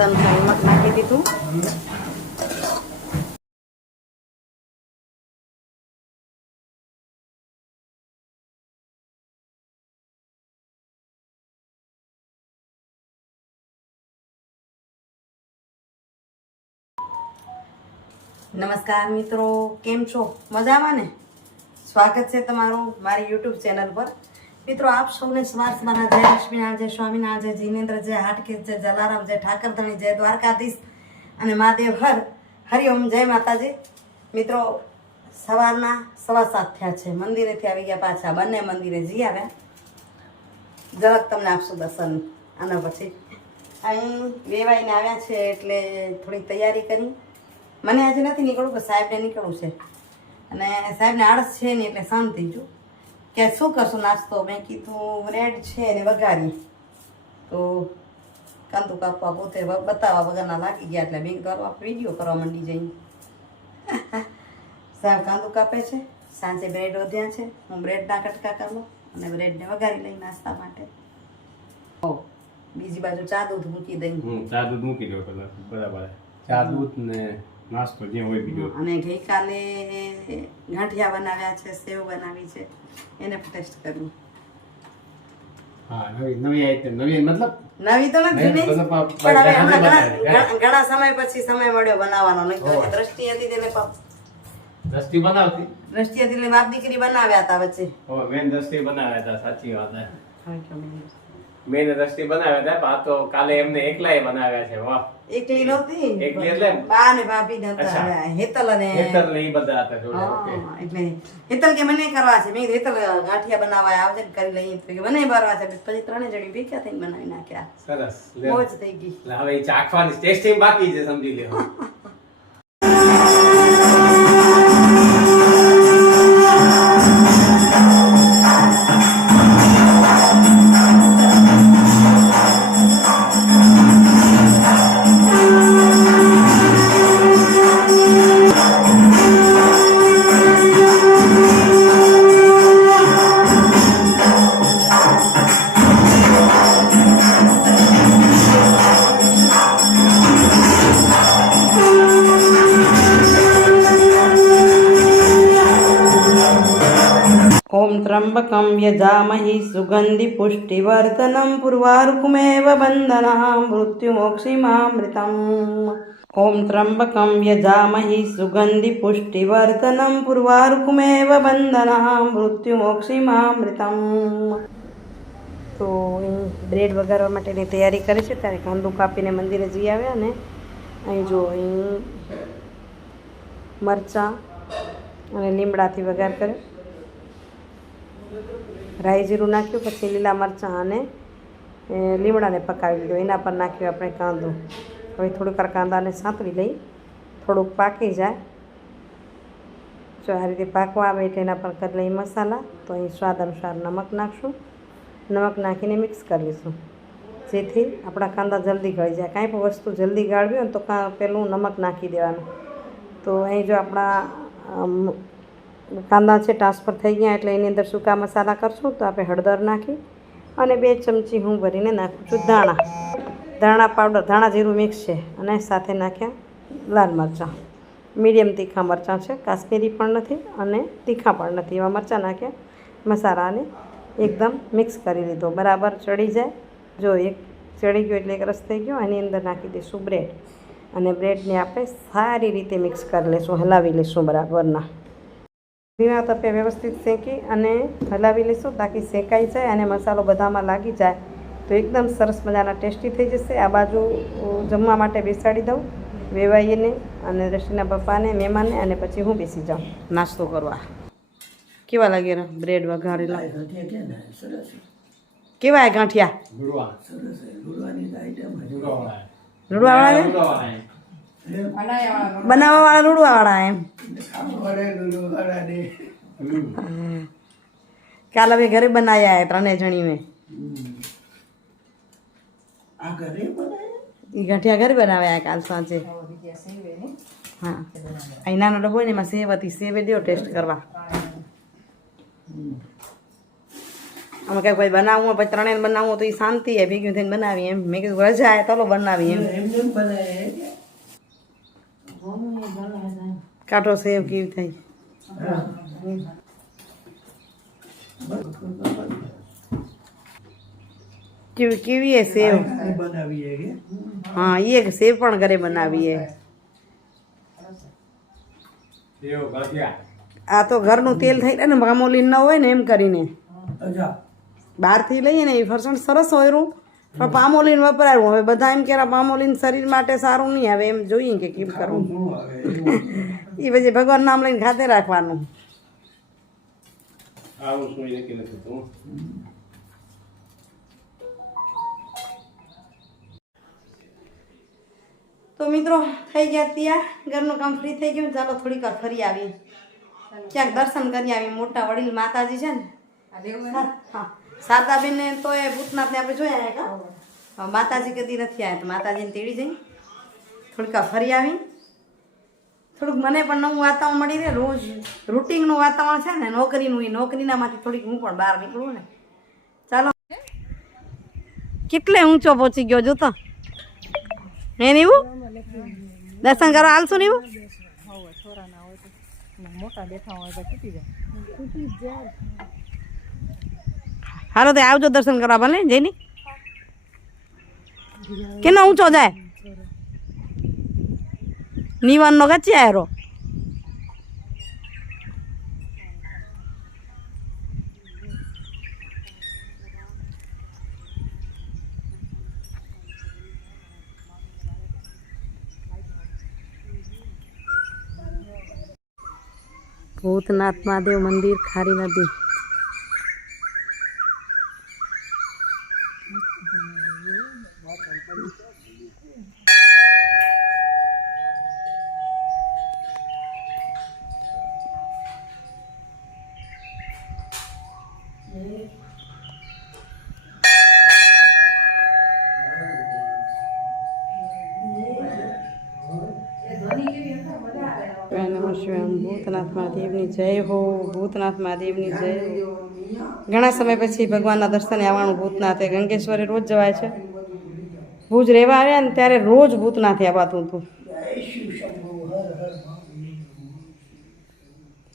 સ્વાદ અનુસાર નમક નાખી નમસ્કાર મિત્રો, કેમ છો? મજામાં ને? સ્વાગત છે તમારું મારી યુટ્યુબ ચેનલ પર. મિત્રો, આપ સૌને સ્વાર્થ મારા જય લક્ષ્મીનારાયણ, જય સ્વામિનારાયણ, જય જીનેન્દ્ર, જય હાટકેશ, જય જલારામ, જય ઠાકરધણી જય દ્વારકાધીશ અને મહાદેવ હર. હરિઓમ જય માતાજી. મિત્રો, સવારના સવા સાત થયા છે. મંદિરેથી આવી ગયા પાછા. બંને મંદિરે જઈ આવ્યા. જરાક તમને આપશું દર્શન આના પછી. અહીં વેવાઈને આવ્યા છે એટલે થોડીક તૈયારી કરી. મને આજે નથી નીકળવું કે સાહેબને નીકળવું છે. અને સાહેબને આળસ છે નહીં, એટલે શાંતિ જો. કે શું કરશું? નાસ્તો? મેં કીધું બ્રેડ છે ને વઘારી તો કાંતુ કાપવા પોતે બતાવવા વગરના લાગી ગયા એટલે બેન કરવા, વીડિયો કરવા માંડી જઈ સાહેબ કાંદુ કાપે છે. સાંજે બ્રેડ વધ્યા છે. હું બ્રેડના કટકા કરું અને બ્રેડને વઘારી લઈ નાસ્તા માટે. બીજી બાજુ ચા દૂધ મૂકી દઈ. ચા દૂધ મૂકી દો બરાબર. ચા દૂધ ને નાસ્તો જે હોય બીજો. અને ગઈકાલે ગાંઠિયા બનાવ્યા છે સેવ બનાવી છે. એને ટેસ્ટ કર્યું હા નવી નવી આઈટમ નવી મતલબ? નવી તો નથી નહીં, જૂની જ. મતલબ આ પણ હવે ઘણા- સમય પછી સમય મળ્યો બનાવવાનો. નહીં તો દ્રષ્ટિ હતી તેને પ- બનાવતી? દ્રષ્ટિ હતી બાપ દીકરી બનાવ્યા હતા વચ્ચે. હો મેન બનાવ્યા હતા સાચી વાત હે. મેન દસ્તી બનાવ્યા હતા પા તો કાલે એમને એકલાય બનાવ્યા છે વાહ. એકલી નહોતી? એકલી એટલે? બા ને ભાભી ને હતા અચ્છા. હવે હેતલ અને હેતલ ને બધા હતા જોડે ઓકે. એટલે હેતલ કે મને કરવા છે. મેં હેતલ ગાંઠિયા બનાવવા આવજે ને કરી લઈએ. તો કે મને ભરવા છે. પછી ત્રણે જણી ભેગા થઈને બનાવી નાખ્યા. સરસ. મોજ થઈ ગઈ. હવે ચાખવાની ટેસ્ટિંગ બાકી છે સમજી લે त्र्यम्बकं यजामहि सुगन्धिपुष्टिवर्धनं पुर्वारुकमेव बन्धनः मृत्युमोक्षिमामृतम् ॐ त्र्यम्बकं यजामहि सुगन्धिपुष्टिवर्धनं पुर्वारुकमेव बन्धनः મૃત્યુમોક્ષિમામૃતમ તો અહીં બ્રેડ વઘારવા માટેની તૈયારી કરી છે ત્યારે કાંદું કાપીને મંદિરે જઈ આવ્યા ને અહીં જો અહીં મરચાં અને લીમડાથી વઘાર કર્યો રાઈ જીરું નાખ્યું, પછી લીલા મરચાં અને લીમડાને પકાવી લીધું. એના પર નાખ્યું આપણે કાંદો. હવે થોડીક કાંદાને સાંતળી લઈ, થોડુંક પાકી જાય. જો આ રીતે પાકવા આવે એટલે એના પર કરી લઈ મસાલા, તો અહીં સ્વાદ અનુસાર નમક નાખશું. નમક નાખીને મિક્સ કરી લઈશું. જેથી આપણા કાંદા જલ્દી ગળી જાય. કાંઈ પણ વસ્તુ જલ્દી ગાળવી હોય તો પેલું નમક નાખી દેવાનું. તો અહીં જો આપણા કાંદા છે, ટ્રાન્સફર થઈ ગયા એટલે એની અંદર સૂકા મસાલા કરશું તો આપણે હળદર નાખી અને બે ચમચી હું ભરીને નાખું છું ધાણા. ધાણા પાવડર, ધાણા જીરું મિક્સ છે અને સાથે નાખ્યા લાલ મરચાં. મીડિયમ તીખા મરચાં છે, કાશ્મીરી પણ નથી અને તીખા પણ નથી. એવા મરચાં નાખ્યા, મસાલાને એકદમ મિક્સ કરી લીધો. બરાબર ચડી જાય. જો એક ચડી ગયો એટલે એક રસ થઈ ગયો, એની અંદર નાખી દઈશું બ્રેડ. અને બ્રેડને આપણે સારી રીતે મિક્સ કરી લઈશું હલાવી લઈશું બરાબરના. ધીમા તપે વ્યવસ્થિત શેકી અને હલાવી લઈશું તાકી શેકાઈ જાય અને મસાલો બધામાં લાગી જાય તો એકદમ સરસ મજાના ટેસ્ટી થઈ જશે. આ બાજુ જમવા માટે બેસાડી દઉં વેવાઈને અને રસીના પપ્પાને મહેમાનને અને પછી હું બેસી જાઉં. નાસ્તો કરવા. કેવા લાગે બ્રેડ વઘારેલા? કેવા આ ગાંઠિયા ગુરવા વાળા રૂડવા વાળા એમ કાલ અમે ઘરે બનાવ્યા હે ત્રણે જણી મેં. એ ગઠિયા ઘરે બનાવ્યા કાલ સાંજે. હા. અહીં નાનો ડબ્બો ને એમાં સેવ હતી સેવે દો ટેસ્ટ કરવા. અમે કઈ ભાઈ બનાવવું હોય પછી ત્રણેય બનાવવું હોય તો એ શાંતિ હે ભેગું થઈને બનાવી એમ. મેં કીધું રજા આવે તો બનાવી એમ. કાંઠો સેવ કેવી થાય? કેવી કેવી સેવ? હા એ એક સેવ પણ ઘરે બનાવીએ. આ તો ઘરનું તેલ થઈ ને મામોલી ન હોય ને એમ કરીને. બહારથી લઈએ ને એ ફરસાણ સરસ હોય રૂ પણ પામોલીન વપરાયું. હવે બધા એમ કે પામોલીન શરીર માટે સારું નહીં હવે એમ જોઈએ કે કેમ કરવું. એ પછી ભગવાન નામ લઈને ખાતે રાખવાનું. આવું તો? મિત્રો થઈ ગયા ત્યાં ઘરનું કામ ફ્રી થઈ ગયું. ચાલો થોડીક વાર ફરી આવી ક્યાંક દર્શન કરી આવી મોટા વડીલ માતાજી છે ને? હા શારદાબેનને તો એ ભૂતનાથને આપણે જોયા હે કા? હા, માતાજી કદી નથી આવ્યા તો માતાજીને તેડી જઈ. થોડીક વાર ફરી આવી થોડુંક મને પણ નવું વાતાવરણ મળી રહે. રોજ રૂટિનનું વાતાવરણ છે ને નોકરીનું એ નોકરીનામાંથી થોડીક હું પણ બહાર નીકળું ને. ચાલો. કેટલે ઊંચો પહોંચી ગયો જોતો હે ને એવું દર્શન કરવા હાલશું ને એવું હાલો તો આવજો દર્શન કરવા ભલે જઈની કેનો ઊંચો જાય? નીવાનનો ગચ્ચી આયરો ભૂતનાથ મહાદેવ મંદિર ખારી નદી જય નમઃ શિવાય ભૂતનાથ મહાદેવની જય હો, ભૂતનાથ મહાદેવની જય ઘણા સમય પછી ભગવાનના દર્શને આવવાનું ભૂતનાથે, ગંગેશ્વરે રોજ જવાય છે. ભુજ રહેવા આવ્યા ને ત્યારે રોજ ભૂતનાથે આવવાતું હતું.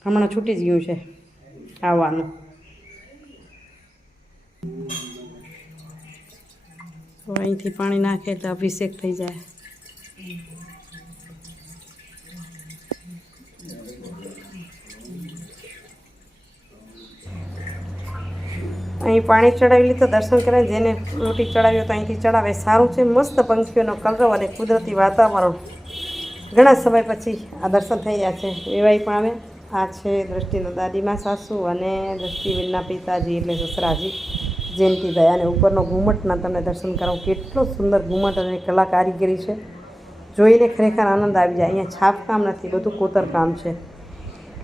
હમણાં છૂટી જ ગયું છે આવવાનું. અહીંથી પાણી નાખે એટલે અભિષેક થઈ જાય. અહીં પાણી ચડાવી લીધું, દર્શન કરે જેને રોટી ચડાવ્યો તો અહીંથી ચડાવે. સારું છે, મસ્ત પંખીઓનો કલરવ અને કુદરતી વાતાવરણ. ઘણા સમય પછી આ દર્શન થઈ ગયા છે. એવાય પણ આવે. આ છે દ્રષ્ટિના દાદીમાં સાસુ અને દ્રષ્ટિબેનના પિતાજી એટલે સસરાજી. જયંતિભાઈ અને ઉપરનો ઘુમટના તમને દર્શન કરાવું. કેટલો સુંદર ઘુમટ અને કલા કારીગરી છે. જોઈને ખરેખર આનંદ આવી જાય. અહીંયા છાપકામ નથી, બધું કોતરકામ છે.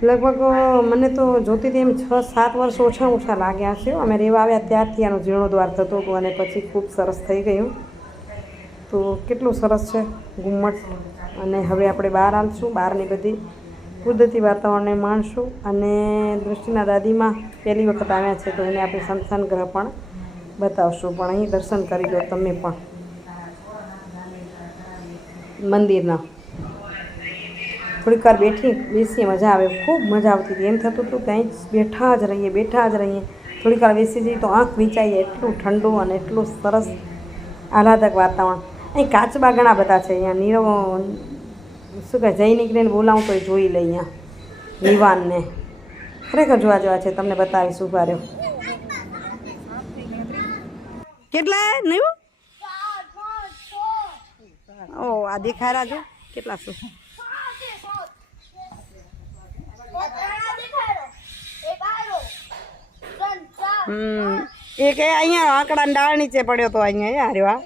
લગભગ મને તો જોતી હતી છ સાત વર્ષ ઓછા ઓછા લાગ્યા છે. અમે રહેવા આવ્યા ત્યારથી આનો જીર્ણોદ્વાર થતો હતો અને પછી ખૂબ સરસ થઈ ગયું. તો કેટલું સરસ છે ઘુમ્મટ. અને હવે આપણે બહાર આવશું બહારની બધી કુદરતી વાતાવરણને માણશું. અને દૃષ્ટિના દાદીમાં પહેલી વખત આવ્યા છે તો એને આપણે સંસ્થાન ગ્રહ પણ બતાવશું. પણ અહીં દર્શન કરી લો તમે પણ. મંદિરના. થોડીક બેઠી, બેસીએ, મજા આવે. ખૂબ મજા આવતી હતી. એમ થતું હતું કે અહીં જ બેઠા જ રહીએ, બેઠા જ રહીએ. થોડીક વાર બેસી જઈએ તો આંખ વિચારીએ, એટલું ઠંડુ અને એટલું સરસ આહલાદક વાતાવરણ. અહીં કાચબા ઘણા બધા છે. અહીંયા નીરવ, શું કહે, જઈ નીકળીને બોલાવું તો જોઈ લઈ અહીંયા, નિવાનને. ખરેખર જોવા જોવા છે. તમને બતાવીશ ઊભા રહ્યો. કેટલા નહીં ઓ, આ દેખાય રાજો. કેટલા શું? હમ. એ અહીંયા આંકડા ડાળ નીચે પડ્યો તો અહીંયા અરે વાહ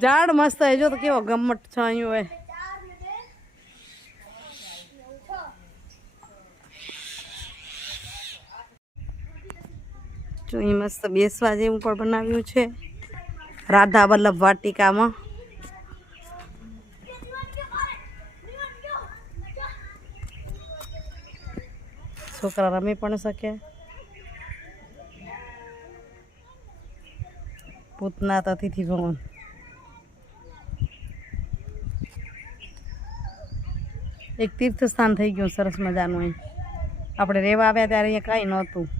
ઝાડ મસ્ત હે તો કેવો ગમટ છે અહીંયા હોય. જો અહીં મસ્ત બેસવા જેવું પણ બનાવ્યું છે. રાધા વલ્લભ વાટિકામાં. છોકરા રમી પણ શકે. પૂતના અતિથિ ભવન. એક તીર્થસ્થાન થઈ ગયું સરસ મજાનું અહીં. આપણે રહેવા આવ્યા ત્યારે અહીંયા કાંઈ નહોતું.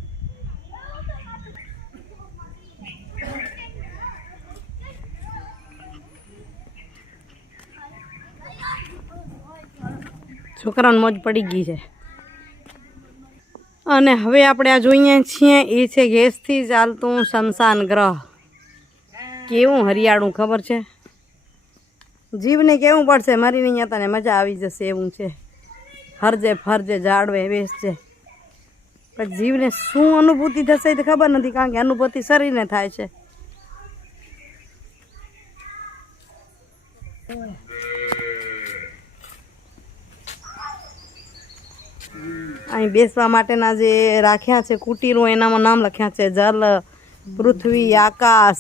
છોકરાઓને મોજ પડી ગઈ છે. અને હવે આપણે આ જોઈએ છીએ, એ છે ગેસથી ચાલતું શમશાન ગ્રહ. કેવું હરિયાળું ખબર છે? જીવને કેવું પડશે? મરીને અહીંયા તને મજા આવી જશે એવું છે. હરજે ફરજે જાડવે બેસજે પણ જીવને શું અનુભૂતિ થશે એ તો ખબર નથી, કારણ કે અનુભૂતિ શરીરને થાય છે. અહીં બેસવા માટેના જે રાખ્યા છે, કુટીરો, એનામાં નામ લખ્યા છે, જલ, પૃથ્વી, આકાશ.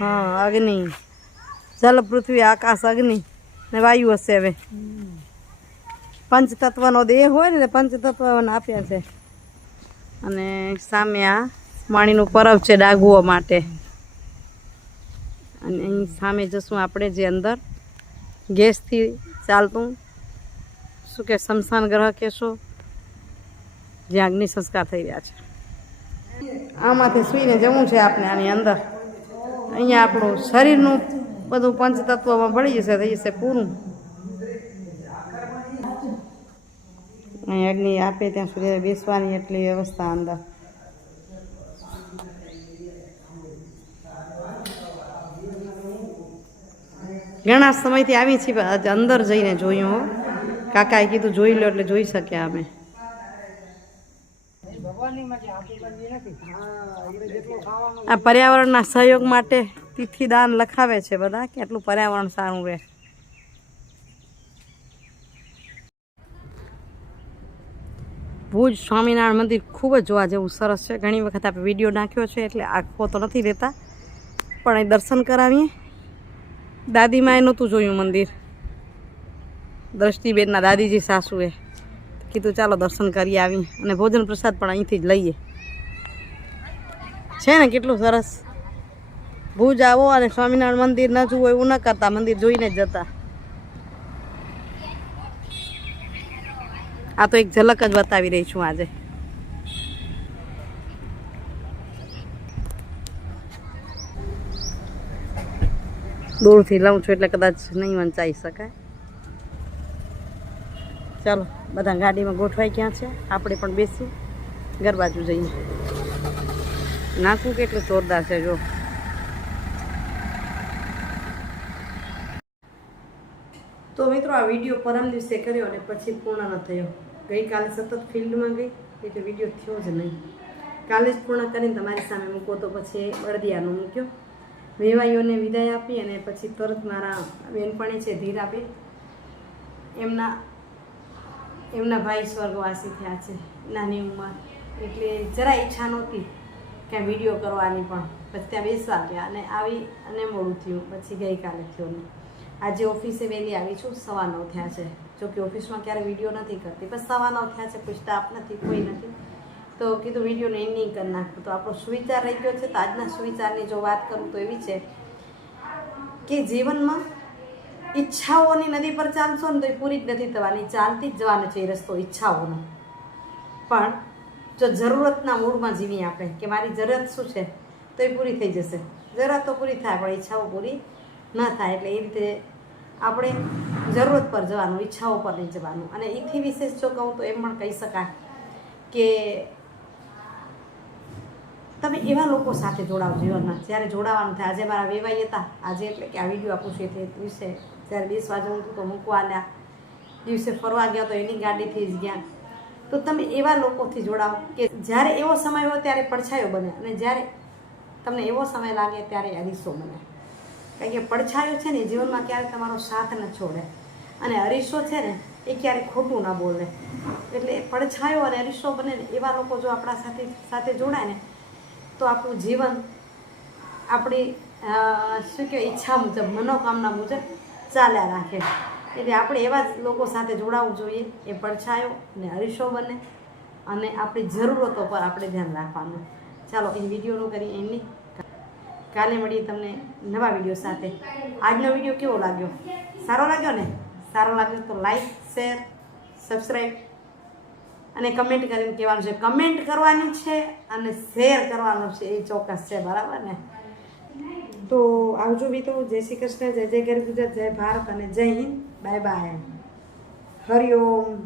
હા, અગ્નિ. જલ, પૃથ્વી, આકાશ, અગ્નિ ને વાયુ હશે હવે. પંચતત્વનો દેહ હોય ને પંચતત્વ આપ્યા છે. અને સામે આ માણીનું પરબ છે, ડાઘુઓ માટે. અને અહીં સામે જશું આપણે જે અંદર. ગેસથી ચાલતું શું કે શમશાન ગ્રહ કહેશો જ્યાં અગ્નિ સંસ્કાર થઈ રહ્યા છે. આમાંથી સૂઈને જવું છે આપણે આની અંદર. અહીંયા આપણું શરીરનું બધું પંચતત્વમાં ભળી જશે, થઈ જશે પૂરું. અહીં અગ્નિ આપે ત્યાં સુધી બેસવાની એટલી વ્યવસ્થા અંદર. ઘણા સમયથી આવી છીએ અંદર જઈને જોયું હો. કાકાએ કીધું, જોઈ લો એટલે જોઈ શક્યા અમે. આ પર્યાવરણના સહયોગ માટે તિથિદાન લખાવે છે બધા, કે આટલું પર્યાવરણ સારું રહે. ભુજ સ્વામિનારાયણ મંદિર ખૂબ જ જોવા જેવું સરસ છે. ઘણી વખત આપણે વીડિયો નાખ્યો છે, એટલે આખો તો નથી રહેતા પણ અહીં દર્શન કરાવીએ. દાદીમાએ નહોતું જોયું મંદિર. દ્રષ્ટિબેનના દાદીજી સાસુએ કીધું, ચાલો દર્શન કરી આવી અને ભોજન પ્રસાદ પણ અહીંથી જ લઈએ. છે ને કેટલું સરસ? ભુજ આવો અને સ્વામિનારાયણ મંદિર ન જુઓ એવું ન કરતા, મંદિર જોઈને જ જતા. આ તો એક ઝલક જ બતાવી રહી છું આજે. દૂરથી લઉં છું એટલે કદાચ નહીં વંચાઈ શકાય. ચાલો બધા ગાડીમાં ગોઠવાઈ ક્યાં છે? આપણે પણ બેસી ઘર બાજુ જઈએ નાખવું કેટલું જોરદાર છે, જો. તો મિત્રો, આ વીડિયો પરમ દિવસે કર્યો અને પછી પૂર્ણ ન થયો. ગઈકાલે સતત ફિલ્ડમાં ગઈ, એટલે વીડિયો થયો જ નહીં. કાલે જ પૂર્ણ કરીને તમારી સામે મૂકો તો પછી બળદિયાનો મૂક્યો. વેવાઈઓને વિદાય આપી અને પછી તરત મારા બેનપણી છે ધીરાબેન, એમના એમના ભાઈ સ્વર્ગવાસી થયા છે, નાની ઉંમર. એટલે જરા ઈચ્છા નહોતી કે વીડિયો કરવાની પણ. પછી ત્યાં બેસવા ગયા અને આવી અને મોડું થયું. પછી ગઈકાલે થયું આજે ઓફિસે વહેલી આવી છું, સવા નવ થયા છે. જો કે ઓફિસમાં ક્યારે વીડિયો નથી કરતી બસ સવા નવ થયા છે, કોઈ સ્ટાફ નથી, કોઈ નથી. તો કીધું વિડીયોને નહીં કરી નાખું. તો આપણો સુવિચાર રહી ગયો છે. તો આજના સુવિચારની જો વાત કરું તો એવી છે કે જીવનમાં ઈચ્છાઓની નદી પર ચાલશો ને તો એ પૂરી જ નથી થવાની. ચાલતી જ જવાનો છે એ રસ્તો ઈચ્છાઓનો. પણ જો જરૂરતના મૂળમાં જીવીએ આપણે, કે મારી જરૂરત શું છે, તો એ પૂરી થઈ જશે. જરૂરત તો પૂરી થાય, પણ ઈચ્છાઓ પૂરી ન થાય, એટલે એ રીતે આપણે જરૂરત પર જવાનું, ઈચ્છાઓ પર નહીં જવાનું. અને એથી વિશેષ જો કહું તો એમ પણ કહી શકાય કે તમે એવા લોકો સાથે જોડાવો જીવનમાં. જ્યારે જોડાવાનું થાય, આજે મારા વેવાઈ હતા, આજે એટલે કે આ વીડિયો આપું છું એ દિવસે જ્યારે બેસવા જવું હતું તો મૂકવા લ્યા દિવસે ફરવા ગયા તો એની ગાડીથી જ ગયા. તો તમે એવા લોકોથી જોડાઓ કે જ્યારે એવો સમય હોય ત્યારે પડછાયો બને અને જ્યારે તમને એવો સમય લાગે ત્યારે અરીસો બને. કારણ કે પડછાયો છે ને જીવનમાં ક્યારે તમારો સાથ ન છોડે. અને અરીસો છે ને એ ક્યારે ખોટું ના બોલે. એટલે પડછાયો અને અરીસો બને ને એવા લોકો જો આપણા સાથે સાથે જોડાય ને તો આપણું જીવન આપણી શું કહેવાય, ઈચ્છા મુજબ, મનોકામના મુજબ ચાલ્યા રાખે. એટલે આપણે એવા જ લોકો સાથે જોડાવવું જોઈએ. એ પડછાયો અને હરીશો બને અને આપણી જરૂરતો પર આપણે ધ્યાન રાખવાનું. ચાલો એ વિડીયોનું કરી એમની કાલે મળીએ તમને નવા વીડિયો સાથે. આજનો વીડિયો કેવો લાગ્યો? સારો લાગ્યો ને? સારો લાગ્યો તો લાઈક શેર સબસ્ક્રાઈબ અને કમેન્ટ કરીને કહેવાનું છે. કમેન્ટ કરવાની છે અને શેર કરવાનું છે. એ ચોક્કસ છે, બરાબર ને? તો આવજો મિત્રો જય શ્રી કૃષ્ણ, જય જય ગર ગુજરાત, જય ભારત અને જય હિન્દ. Bye bye. હરિઓમ